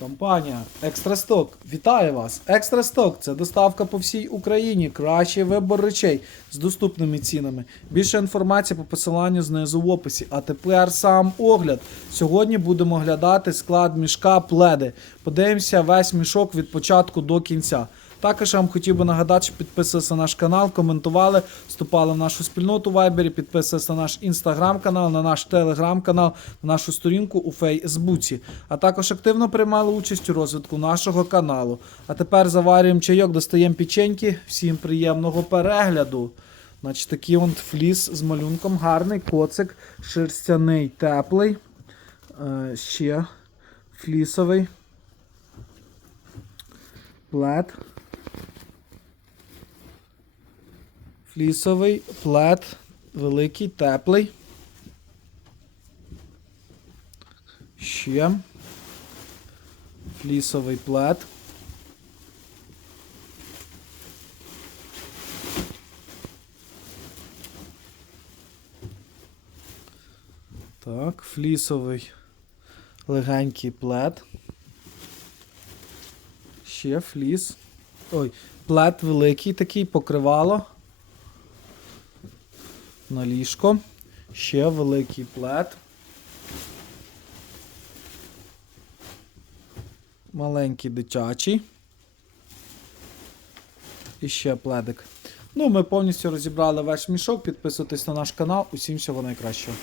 Компанія Екстрасток вітає вас! Екстрасток це доставка по всій Україні. Кращий вибор речей з доступними цінами. Більше інформації по посиланню знизу в описі. А тепер сам огляд. Сьогодні будемо оглядати склад мішка пледи. Подивимося весь мішок від початку до кінця. Також я вам хотів би нагадати, що підписувалися на наш канал, коментували, вступали в нашу спільноту в Вайбері, підписувалися на наш інстаграм-канал, на наш телеграм-канал, на нашу сторінку у Фейсбуці. А також активно приймали участь у розвитку нашого каналу. А тепер заварюємо чайок, достаємо печеньки. Всім приємного перегляду. Значить, такий он фліс з малюнком, гарний коцик, шерстяний, теплий. Е, ще флісовий. Плед. Флісовий плед, великий, теплий. Ще. Флісовий плед. Так, флісовий легенький плед. Ще фліс. Ой, плед великий такий, покривало. На ліжко. Ще великий плед. Маленький дитячий. І ще пледик. Ну, ми повністю розібрали весь мішок. Підписуйтесь на наш канал. Усім всього найкращого.